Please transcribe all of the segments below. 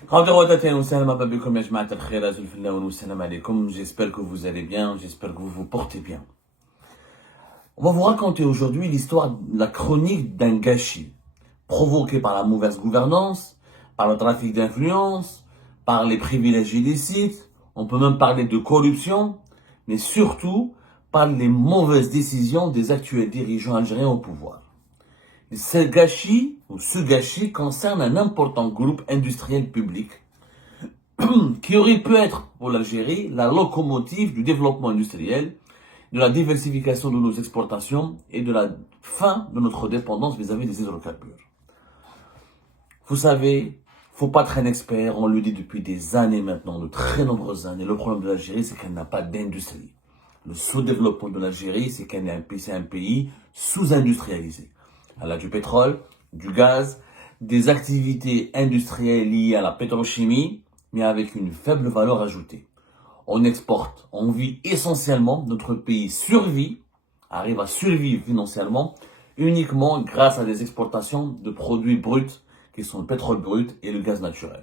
J'espère que vous allez bien, j'espère que vous vous portez bien. On va vous raconter aujourd'hui l'histoire, la chronique d'un gâchis provoqué par la mauvaise gouvernance, par le trafic d'influence, par les privilèges illicites, on peut même parler de corruption, mais surtout par les mauvaises décisions des actuels dirigeants algériens au pouvoir. Ce gâchis concerne un important groupe industriel public qui aurait pu être pour l'Algérie la locomotive du développement industriel, de la diversification de nos exportations et de la fin de notre dépendance vis-à-vis des hydrocarbures. Vous savez, faut pas être un expert, on le dit depuis des années maintenant, de très nombreuses années. Le problème de l'Algérie, c'est qu'elle n'a pas d'industrie. Le sous-développement de l'Algérie, c'est qu'elle est un pays sous-industrialisé. Elle a du pétrole, du gaz, des activités industrielles liées à la pétrochimie, mais avec une faible valeur ajoutée. On exporte, on vit essentiellement, notre pays arrive à survivre financièrement, uniquement grâce à des exportations de produits bruts, qui sont le pétrole brut et le gaz naturel.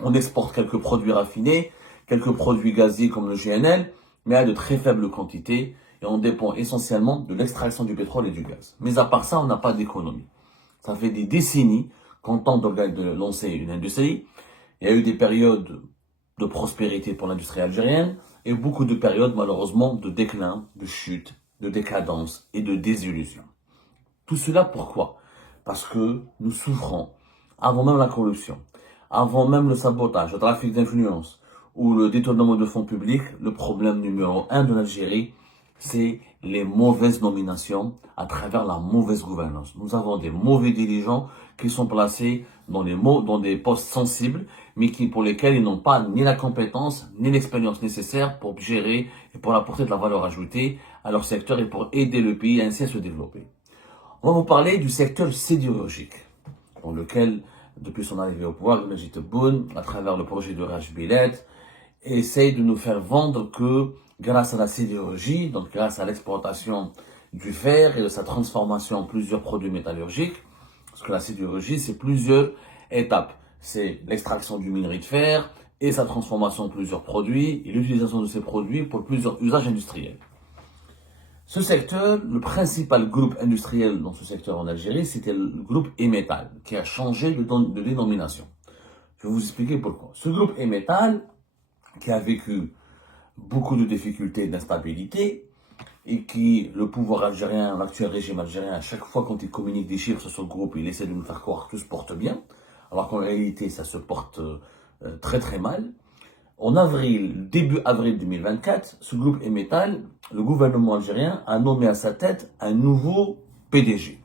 On exporte quelques produits raffinés, quelques produits gaziers comme le GNL, mais à de très faibles quantités, et on dépend essentiellement de l'extraction du pétrole et du gaz. Mais à part ça, on n'a pas d'économie. Ça fait des décennies qu'on tente de lancer une industrie. Il y a eu des périodes de prospérité pour l'industrie algérienne et beaucoup de périodes malheureusement de déclin, de chute, de décadence et de désillusion. Tout cela pourquoi? Parce que nous souffrons, avant même la corruption, avant même le sabotage, le trafic d'influence ou le détournement de fonds publics, le problème numéro 1 de l'Algérie, c'est les mauvaises nominations à travers la mauvaise gouvernance. Nous avons des mauvais dirigeants qui sont placés dans des postes sensibles, mais pour lesquels ils n'ont pas ni la compétence, ni l'expérience nécessaire pour gérer et pour apporter de la valeur ajoutée à leur secteur et pour aider le pays ainsi à se développer. On va vous parler du secteur sidérurgique, dans lequel, depuis son arrivée au pouvoir, Majid Tebboune, à travers le projet de Rach Billet, essaye de nous faire vendre que grâce à la sidérurgie, donc grâce à l'exploitation du fer et de sa transformation en plusieurs produits métallurgiques, parce que la sidérurgie, c'est plusieurs étapes. C'est l'extraction du minerai de fer et sa transformation en plusieurs produits et l'utilisation de ces produits pour plusieurs usages industriels. Ce secteur, le principal groupe industriel dans ce secteur en Algérie, c'était le groupe Emetal, qui a changé de dénomination. Je vais vous expliquer pourquoi. Ce groupe Emetal, qui a vécu beaucoup de difficultés et d'instabilité, et qui, le pouvoir algérien, l'actuel régime algérien, à chaque fois quand il communique des chiffres sur ce groupe, il essaie de nous faire croire que tout se porte bien, alors qu'en réalité, ça se porte très très mal. En début avril 2024, ce groupe Emetal, le gouvernement algérien a nommé à sa tête un nouveau PDG,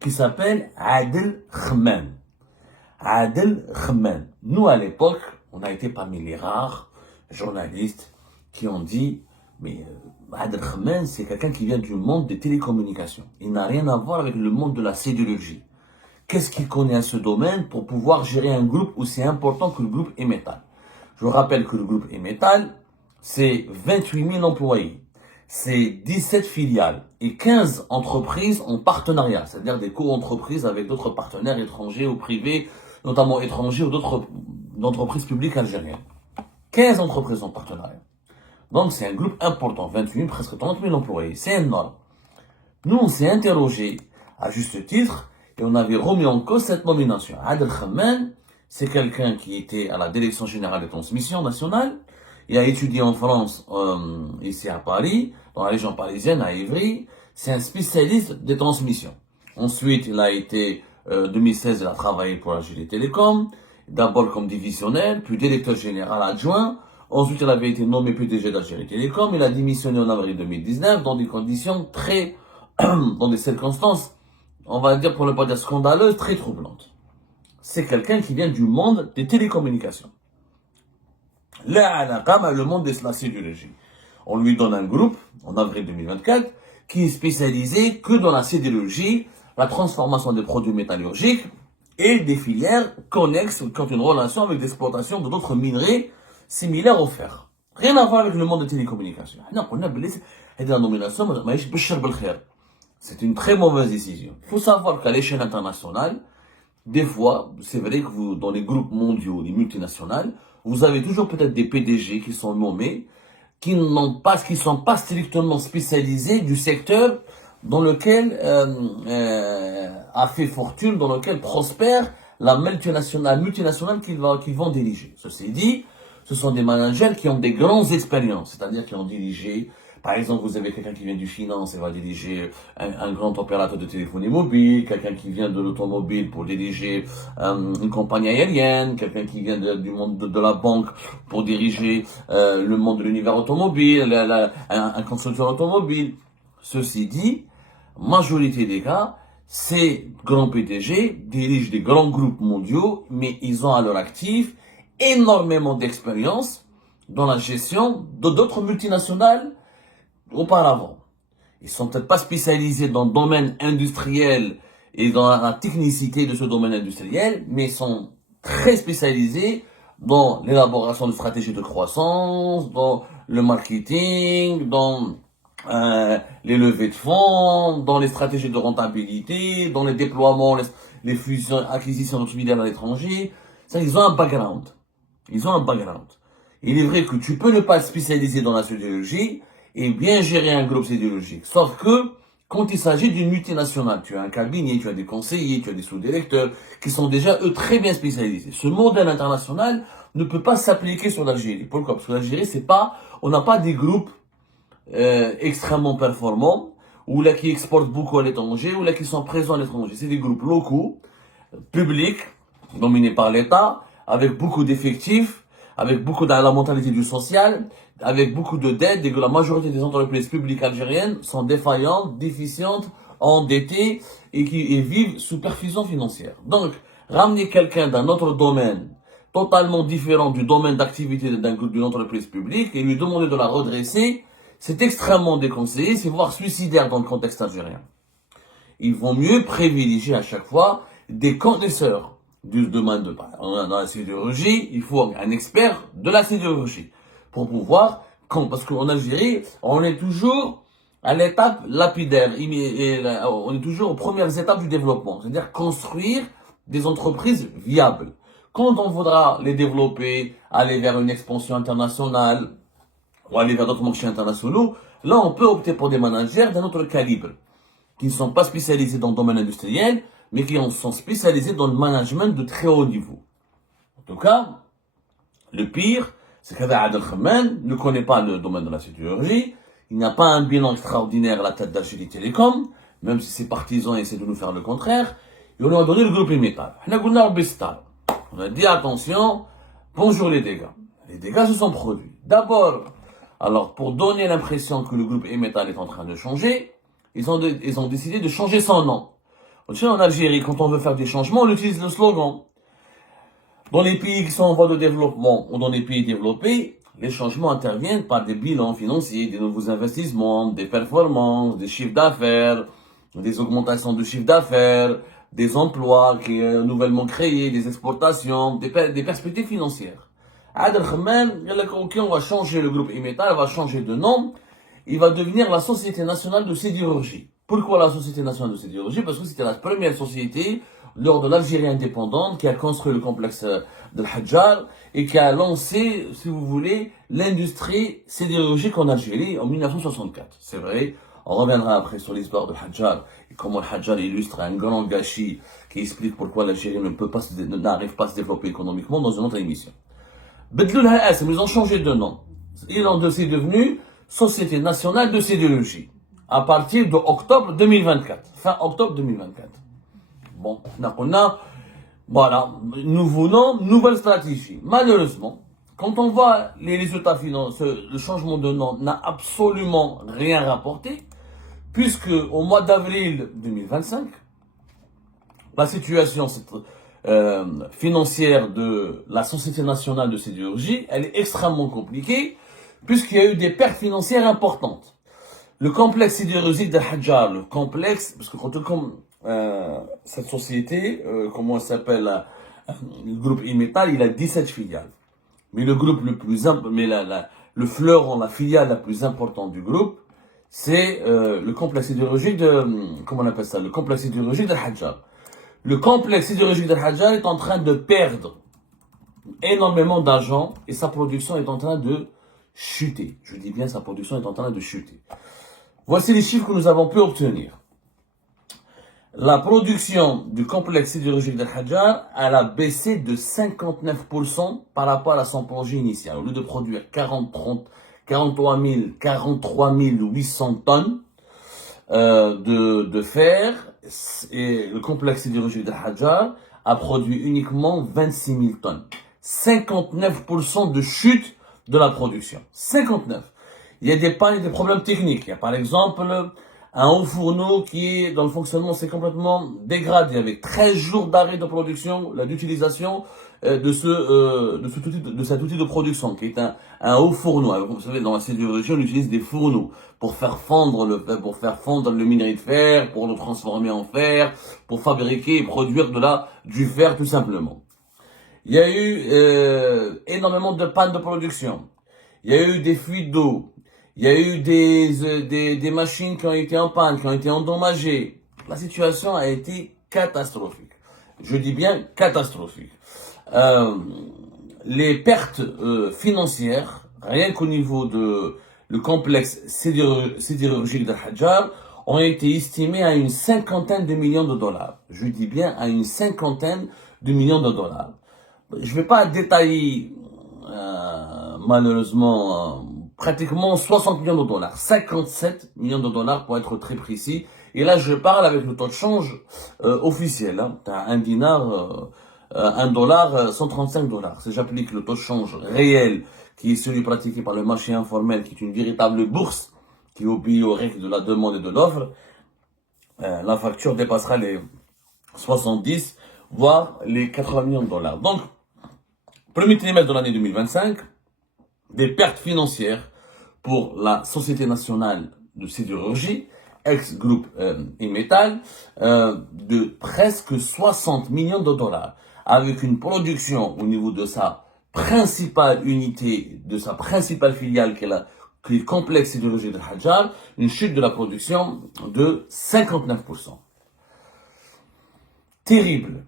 qui s'appelle Adel Khman. Adel Khman. Nous, à l'époque, on a été parmi les rares journalistes qui ont dit, mais Adel Khman, c'est quelqu'un qui vient du monde des télécommunications. Il n'a rien à voir avec le monde de la sidérurgie. Qu'est-ce qu'il connaît à ce domaine pour pouvoir gérer un groupe aussi important que le groupe Emetal? Je vous rappelle que le groupe Emetal, c'est 28 000 employés, c'est 17 filiales et 15 entreprises en partenariat, c'est-à-dire des co-entreprises avec d'autres partenaires étrangers ou privés, notamment étrangers ou d'autres entreprises publiques algériennes. 15 entreprises en partenariat. Donc c'est un groupe important, 28 000, presque 30 000 employés, c'est énorme. Nous, on s'est interrogé à juste titre et on avait remis en cause cette nomination. Adel Khman, c'est quelqu'un qui était à la Direction Générale des Transmissions nationales. Il a étudié en France, ici à Paris, dans la région parisienne, à Évry. C'est un spécialiste des transmissions. Ensuite, il a été, 2016, il a travaillé pour Algérie Télécom, d'abord comme divisionnaire, puis directeur général adjoint. Ensuite, il avait été nommé PDG d'Algérie Télécom. Il a démissionné en avril 2019 dans des conditions dans des circonstances, on va dire pour ne pas dire scandaleuses, très troublantes. C'est quelqu'un qui vient du monde des télécommunications. Le monde de la sidérurgie. On lui donne un groupe, en avril 2024, qui est spécialisé que dans la sidérurgie, la transformation des produits métallurgiques et des filières connexes qui ont une relation avec l'exploitation de d'autres minerais similaires au fer. Rien à voir avec le monde des télécommunications. C'est une très mauvaise décision. Il faut savoir qu'à l'échelle internationale, des fois, c'est vrai que vous, dans les groupes mondiaux, les multinationales, vous avez toujours peut-être des PDG qui sont nommés, qui sont pas strictement spécialisés du secteur dans lequel a fait fortune, dans lequel prospère la multinationale qu'ils vont diriger. Ceci dit, ce sont des managers qui ont des grandes expériences, c'est-à-dire qui ont dirigé, par exemple, vous avez quelqu'un qui vient du finance et va diriger un grand opérateur de téléphonie mobile, quelqu'un qui vient de l'automobile pour diriger une compagnie aérienne, quelqu'un qui vient du monde de la banque pour diriger le monde de l'univers automobile, un constructeur automobile. Ceci dit, majorité des cas, ces grands PDG dirigent des grands groupes mondiaux, mais ils ont à leur actif énormément d'expérience dans la gestion d'autres multinationales auparavant. Ils sont peut-être pas spécialisés dans le domaine industriel et dans la technicité de ce domaine industriel, mais sont très spécialisés dans l'élaboration de stratégies de croissance, dans le marketing, dans les levées de fonds, dans les stratégies de rentabilité, dans les déploiements, les fusions, acquisitions de filiales à l'étranger. Ça, ils ont un background. Ils ont un background. Il est vrai que tu peux ne pas être spécialisé dans la sidérurgie et bien gérer un groupe sidérurgique. Sauf que, quand il s'agit d'une multinationale, tu as un cabinet, tu as des conseillers, tu as des sous-directeurs qui sont déjà, eux, très bien spécialisés. Ce modèle international ne peut pas s'appliquer sur l'Algérie. Pourquoi? Parce que l'Algérie, on n'a pas des groupes extrêmement performants, ou là qui exportent beaucoup à l'étranger, ou là qui sont présents à l'étranger. C'est des groupes locaux, publics, dominés par l'État, avec beaucoup d'effectifs, avec beaucoup de la mentalité du social, avec beaucoup de dettes, et que la majorité des entreprises publiques algériennes sont défaillantes, déficientes, endettées, et vivent sous perfusion financière. Donc, ramener quelqu'un d'un autre domaine, totalement différent du domaine d'activité d'une entreprise publique, et lui demander de la redresser, c'est extrêmement déconseillé, c'est voire suicidaire dans le contexte algérien. Il vaut mieux privilégier à chaque fois des connaisseurs du domaine dans la sidérurgie. Il faut un expert de la sidérurgie pour pouvoir, parce qu'en Algérie, on est toujours à l'étape lapidaire, on est toujours aux premières étapes du développement, c'est-à-dire construire des entreprises viables. Quand on voudra les développer, aller vers une expansion internationale, ou aller vers d'autres marchés internationaux, là on peut opter pour des managers d'un autre calibre, qui ne sont pas spécialisés dans le domaine industriel, mais qui sont spécialisés dans le management de très haut niveau. En tout cas, le pire, c'est qu'Adel Khamen ne connaît pas le domaine de la sidérurgie, il n'a pas un bilan extraordinaire à la tête d'Algérie Télécom, même si ses partisans essaient de nous faire le contraire, et on lui a donné le groupe Imetal. On a dit attention, bonjour les dégâts. Les dégâts se sont produits. D'abord, alors pour donner l'impression que le groupe Imetal est en train de changer, ils ont décidé de changer son nom. En Algérie, quand on veut faire des changements, on utilise le slogan. Dans les pays qui sont en voie de développement ou dans les pays développés, les changements interviennent par des bilans financiers, des nouveaux investissements, des performances, des chiffres d'affaires, des augmentations de chiffres d'affaires, des emplois qui sont nouvellement créés, des exportations, des perspectives financières. Adel Khamen, ok, on va changer le groupe Imetal, va changer de nom, il va devenir la Société Nationale de Sidérurgie. Pourquoi la Société Nationale de Sidérurgie? Parce que c'était la première société lors de l'Algérie indépendante qui a construit le complexe de l'Hadjar et qui a lancé, si vous voulez, l'industrie sidérurgique en Algérie en 1964. C'est vrai, on reviendra après sur l'histoire de l'Hadjar et comment l'Hadjar illustre un grand gâchis qui explique pourquoi l'Algérie n'arrive pas à se développer économiquement dans une autre émission. Ils ont changé de nom. C'est devenu Société Nationale de Sidérurgie à partir de octobre 2024, fin octobre 2024. Bon, voilà, nouveau nom, nouvelle stratégie. Malheureusement, quand on voit les résultats financiers, le changement de nom n'a absolument rien rapporté, puisque au mois d'avril 2025, la situation financière de la Société Nationale de Sidérurgie, elle est extrêmement compliquée, puisqu'il y a eu des pertes financières importantes. Le complexe sidérurgique de Hadjar, le complexe, parce que comme cette société, comment elle s'appelle, le groupe Imetal, il a 17 filiales. Mais le groupe le fleuron, la filiale la plus importante du groupe, c'est le complexe sidérurgique le complexe sidérurgique de Hadjar. Le complexe sidérurgique d'Al Hadjar est en train de perdre énormément d'argent et sa production est en train de chuter. Je dis bien sa production est en train de chuter. Voici les chiffres que nous avons pu obtenir. La production du complexe sidérurgique d'Al Hadjar, elle a baissé de 59% par rapport à son projet initial. Au lieu de produire 43 800 tonnes de fer, et le complexe sidérurgique d'Al Hadjar a produit uniquement 26 000 tonnes. 59% de chute de la production. 59. Il y a des pannes et des problèmes techniques. Il y a par exemple un haut fourneau qui est dans le fonctionnement, c'est complètement dégradé avec 13 jours d'arrêt de production, d'utilisation de cet outil de production qui est un haut fourneau. Alors, vous savez, dans la sidérurgie, on utilise des fourneaux pour faire fondre le minerai de fer, pour le transformer en fer, pour fabriquer et produire du fer tout simplement. Il y a eu énormément de pannes de production. Il y a eu des fuites d'eau. Il y a eu des machines qui ont été en panne, qui ont été endommagées. La situation a été catastrophique. Je dis bien catastrophique. Les pertes financières, rien qu'au niveau de le complexe sidérurgique d'Al Hadjar, ont été estimées à une cinquantaine de millions de dollars. Je dis bien à une cinquantaine de millions de dollars. Je ne vais pas détailler, malheureusement, pratiquement 60 millions de dollars, 57 millions de dollars pour être très précis. Et là, je parle avec le taux de change officiel. Hein. Un dinar, $1, 135 dollars. Si j'applique le taux de change réel, qui est celui pratiqué par le marché informel, qui est une véritable bourse, qui obéit aux règles de la demande et de l'offre, la facture dépassera les 70, voire les 80 millions de dollars. Donc, premier trimestre de l'année 2025, des pertes financières pour la Société nationale de sidérurgie, ex-groupe Imetal, de presque 60 millions de dollars, avec une production au niveau de sa principale unité, de sa principale filiale qui est le complexe sidérurgique d'Al Hadjar, une chute de la production de 59%. Terrible.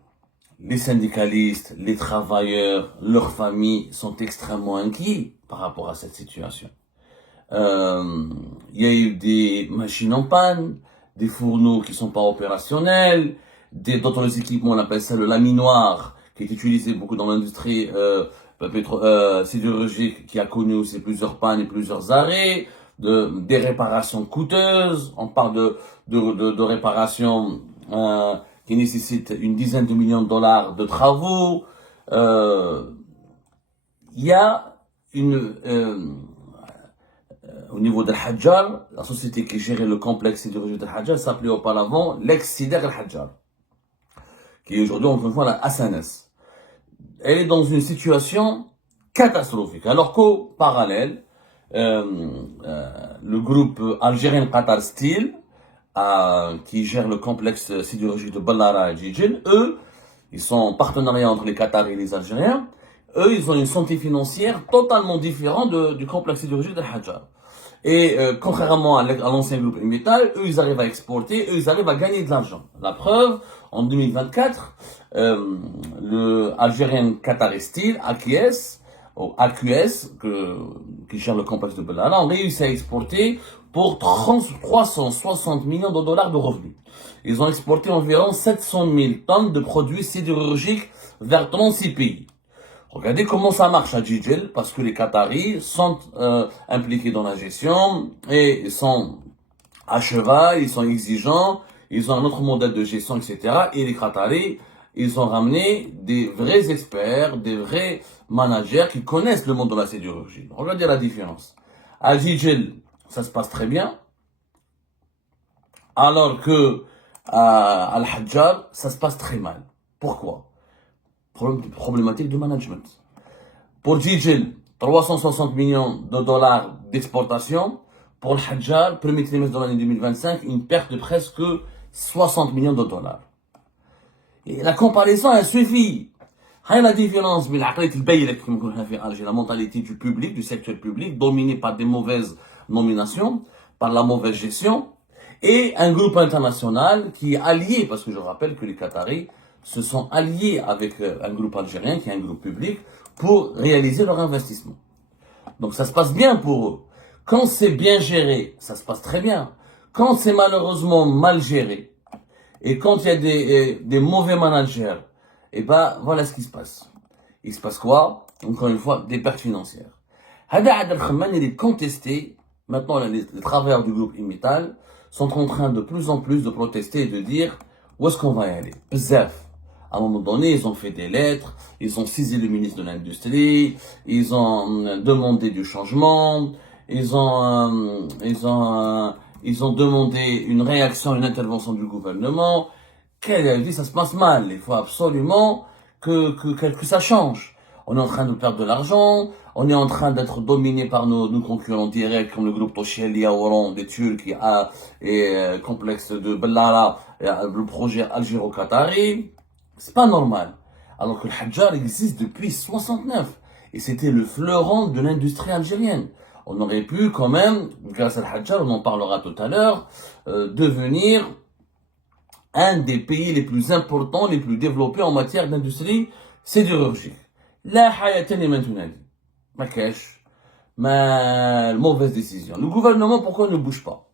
Les syndicalistes, les travailleurs, leurs familles sont extrêmement inquiets par rapport à cette situation. Il y a eu des machines en panne, des fourneaux qui sont pas opérationnels, d'autres équipements, on appelle ça le laminoir, qui est utilisé beaucoup dans l'industrie sidérurgique, qui a connu aussi plusieurs pannes et plusieurs arrêts, des réparations coûteuses. On parle de réparations qui nécessite une dizaine de millions de dollars de travaux. Il y a au niveau d'Al Hadjar, la société qui gérait le complexe sidérurgique d'Al Hadjar s'appelait auparavant l'ex-Sider Al Hadjar, qui est aujourd'hui encore une fois la SNS. Elle est dans une situation catastrophique, alors qu'au parallèle, le groupe algérien Qatar Steel, qui gère le complexe sidérurgique de Ballara et Jijil, eux, ils sont en partenariat entre les Qataris et les Algériens. Eux, ils ont une santé financière totalement différente du complexe sidérurgique d'Al Hadjar. Et contrairement à l'ancien groupe Imetal, eux, ils arrivent à exporter, eux, ils arrivent à gagner de l'argent. La preuve, en 2024, le Algérien Qatar Steel, AQS, qui gère le complexe de Ballara, ont réussi à exporter pour 360 millions de dollars de revenus. Ils ont exporté environ 700 000 tonnes de produits sidérurgiques vers 36 pays. Regardez comment ça marche à Jijil, parce que les Qataris sont impliqués dans la gestion et ils sont à cheval, ils sont exigeants, ils ont un autre modèle de gestion, etc. Et les Qataris, ils ont ramené des vrais experts, des vrais managers qui connaissent le monde de la sidérurgie. Regardez la différence. À Jijil, ça se passe très bien, alors que à Al Hadjar, ça se passe très mal. Pourquoi? Problématique de management. Pour Jijil, 360 millions de dollars d'exportation. Pour Al Hadjar, premier trimestre de l'année 2025, une perte de presque 60 millions de dollars. Et la comparaison, elle suffit. Quelle est la différence entre la mentalité du public, du secteur public, dominé par des mauvaises nominations, par la mauvaise gestion, et un groupe international qui est allié, parce que je rappelle que les Qataris se sont alliés avec un groupe algérien, qui est un groupe public, pour réaliser leur investissement. Donc ça se passe bien pour eux. Quand c'est bien géré, ça se passe très bien. Quand c'est malheureusement mal géré, et quand il y a des mauvais managers, et ben voilà ce qui se passe. Il se passe quoi? Encore une fois, des pertes financières. Hada Adel Khamman, il est contesté. Maintenant, les travailleurs du groupe Imital sont en train de plus en plus de protester et de dire où est-ce qu'on va y aller. Bzaf. À un moment donné, ils ont fait des lettres, ils ont saisi le ministre de l'Industrie, ils ont demandé du changement, ils ont demandé une réaction, une intervention du gouvernement. Qu'elle a dit, ça se passe mal. Il faut absolument que ça change. On est en train de perdre de l'argent, on est en train d'être dominé par nos concurrents directs comme le groupe Tosheli, Oran, des Turcs et complexe de Bellara, le projet algéro-qatari. C'est pas normal. Alors que le Hadjar existe depuis 69. Et c'était le fleuron de l'industrie algérienne. On aurait pu quand même, grâce à Hadjar, on en parlera tout à l'heure, devenir un des pays les plus importants, les plus développés en matière d'industrie sidérurgique. La hayatan liman tunadi. Ma cache, ma mauvaise décision. Le gouvernement, pourquoi ne bouge pas?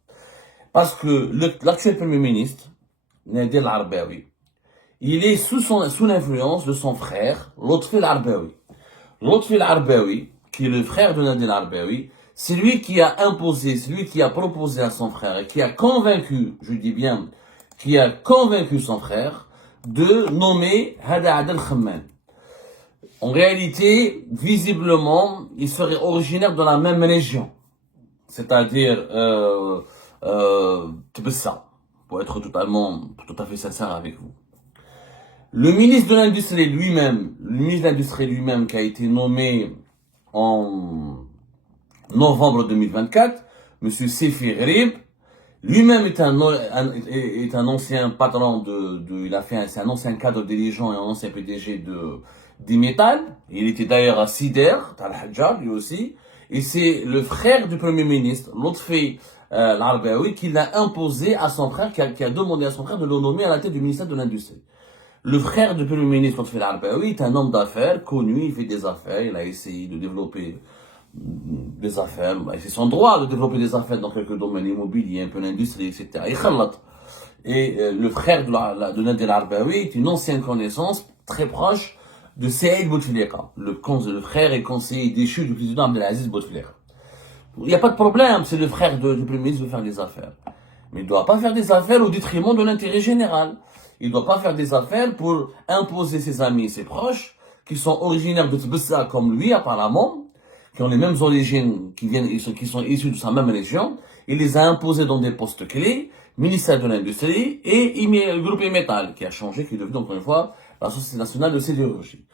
Parce que l'actuel premier ministre, Nadir Al-Arbaoui, il est sous l'influence de son frère, Lotfi Al-Arbaoui. Lotfi Al-Arbaoui, qui est le frère de Nadir Al-Arbaoui, c'est lui qui a imposé, c'est lui qui a proposé à son frère et qui a convaincu, je dis bien, qui a convaincu son frère de nommer Hada Adel Khamman. En réalité, visiblement, il serait originaire de la même région, c'est-à-dire Tbessa, pour être tout à fait sincère avec vous. Le ministre de l'Industrie lui-même, qui a été nommé en novembre 2024, Monsieur Sefi Ghrib, lui-même est un ancien patron c'est un ancien cadre dirigeant et un ancien PDG d'Imital. Il était d'ailleurs à Sider, Al-Hadjar, lui aussi. Et c'est le frère du premier ministre, Lotfi Al-Arbaoui, qui l'a imposé à son frère, qui a demandé à son frère de le nommer à la tête du ministère de l'Industrie. Le frère du premier ministre, Lotfi Al-Arbaoui, est un homme d'affaires, connu, il fait des affaires, il a essayé de développer des affaires, c'est son droit de développer des affaires dans quelques domaines immobiliers, un peu l'industrie, etc. Et le frère de Nadir Al-Arbaoui est une ancienne connaissance très proche de Saïd Bouteflika, le frère et conseiller déchu du président Abdelaziz Bouteflika. Il n'y a pas de problème, c'est le frère du premier ministre de faire des affaires. Mais il ne doit pas faire des affaires au détriment de l'intérêt général. Il ne doit pas faire des affaires pour imposer ses amis et ses proches, qui sont originaires de Tbessa comme lui apparemment, qui ont les mêmes origines, qui sont issus de sa même région. Il les a imposés dans des postes clés, ministère de l'Industrie et le groupe Imital, qui a changé, qui est devenu encore une fois la Société nationale de sidérurgie.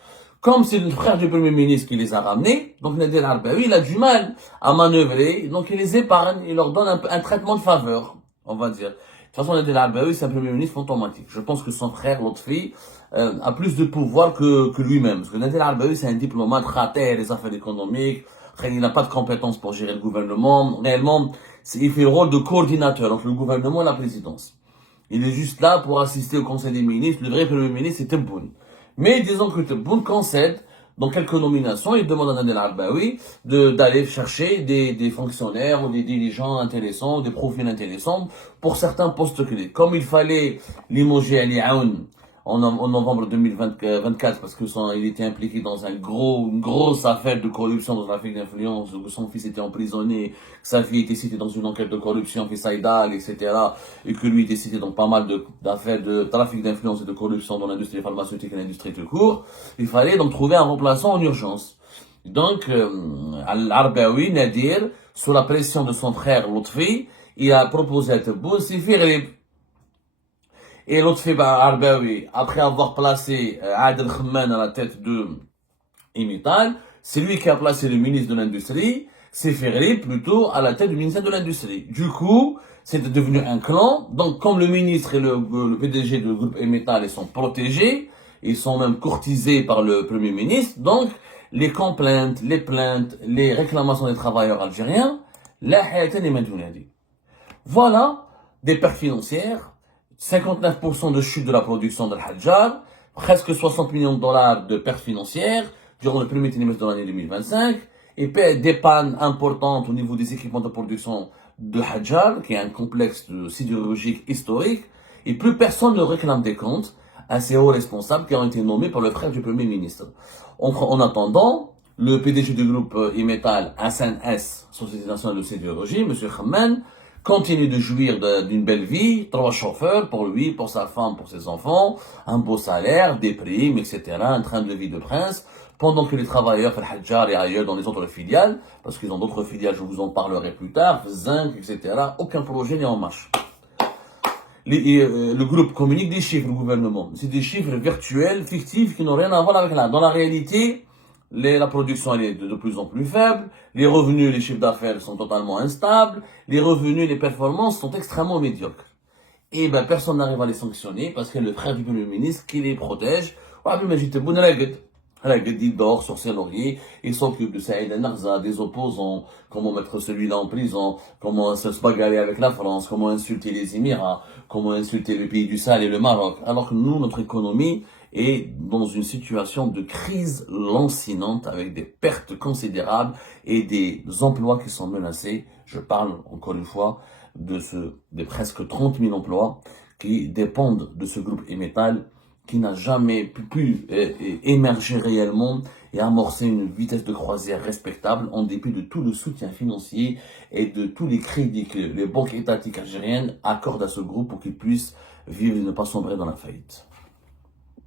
Comme c'est le frère du premier ministre qui les a ramenés, donc Nadir Al-Arbaoui, il a du mal à manœuvrer, donc il les épargne, il leur donne un traitement de faveur, on va dire. De toute façon, Nadir Al-Arbaoui, c'est un premier ministre fantomatique. Je pense que son frère, Lotfi, a plus de pouvoir que lui-même. Parce que Nadir Al-Arbaoui, c'est un diplomate raté des affaires économiques, il n'a pas de compétences pour gérer le gouvernement. Réellement, il fait le rôle de coordinateur entre le gouvernement et la présidence. Il est juste là pour assister au conseil des ministres. Le vrai premier ministre, c'est Tebboune. Mais disons que Tebboune concède dans quelques nominations. Il demande à Nadir Al-Arbaoui d'aller chercher des fonctionnaires ou des dirigeants intéressants, des profils intéressants pour certains postes clés. Comme il fallait limoger Ali Aoun en novembre 2024 parce que il était impliqué dans une grosse affaire de corruption dans l'Afrique d'influence, où son fils était emprisonné, que sa fille était citée dans une enquête de corruption qui Saïdal, etc. Et que lui était cité dans pas mal d'affaires de trafic d'influence et de corruption dans l'industrie pharmaceutique et l'industrie tout court. Il fallait donc trouver un remplaçant en urgence. Donc, Al-Arbaoui, Nadir, sous la pression de son frère Lotfi, il a proposé à Tebboune Sefi Ghrib. Et Lotfi Al-Arbaoui, après avoir placé Adel Khamman à la tête de Imital, c'est lui qui a placé le ministre de l'Industrie, Sefi Ghrib plutôt à la tête du ministère de l'Industrie. Du coup, c'est devenu un clan. Donc, comme le ministre et le PDG du groupe Imital, ils sont protégés, ils sont même courtisés par le Premier ministre. Donc, les complaintes, les plaintes, les réclamations des travailleurs algériens, la hayatan liman tunadi. Voilà des pertes financières, 59% de chute de la production de l'Hadjar, presque 60 millions de dollars de pertes financières durant le premier trimestre de l'année 2025, et des pannes importantes au niveau des équipements de production de Hadjar, qui est un complexe sidérurgique historique, et plus personne ne réclame des comptes à ces hauts responsables qui ont été nommés par le frère du Premier ministre. En attendant, le PDG du groupe Imetal, SNS, Société nationale de sidérurgie, M. Khamman, continue de jouir d'une belle vie, 3 chauffeurs pour lui, pour sa femme, pour ses enfants, un beau salaire, des primes, etc., un train de vie de prince, pendant que les travailleurs, Al-Hadjar et ailleurs dans les autres filiales, parce qu'ils ont d'autres filiales, je vous en parlerai plus tard, Zinc, etc., aucun projet n'est en marche. Le groupe communique des chiffres au gouvernement. C'est des chiffres virtuels, fictifs, qui n'ont rien à voir avec là. Dans la réalité, la production elle est de plus en plus faible, les revenus, les chiffres d'affaires sont totalement instables, les revenus et les performances sont extrêmement médiocres. Et ben personne n'arrive à les sanctionner parce que le frère du Premier ministre qui les protège, il dort sur ses lauriers, il s'occupe de Saïd al-Narza, des opposants, comment mettre celui-là en prison, comment se bagarrer avec la France, comment insulter les Émirats, comment insulter le pays du Sahel et le Maroc. Alors que nous, notre économie est dans une situation de crise lancinante avec des pertes considérables et des emplois qui sont menacés. Je parle encore une fois des presque 30 000 emplois qui dépendent de ce groupe Imetal qui n'a jamais pu émerger réellement et amorcer une vitesse de croisière respectable en dépit de tout le soutien financier et de tous les crédits que les banques étatiques algériennes accordent à ce groupe pour qu'il puisse vivre et ne pas sombrer dans la faillite.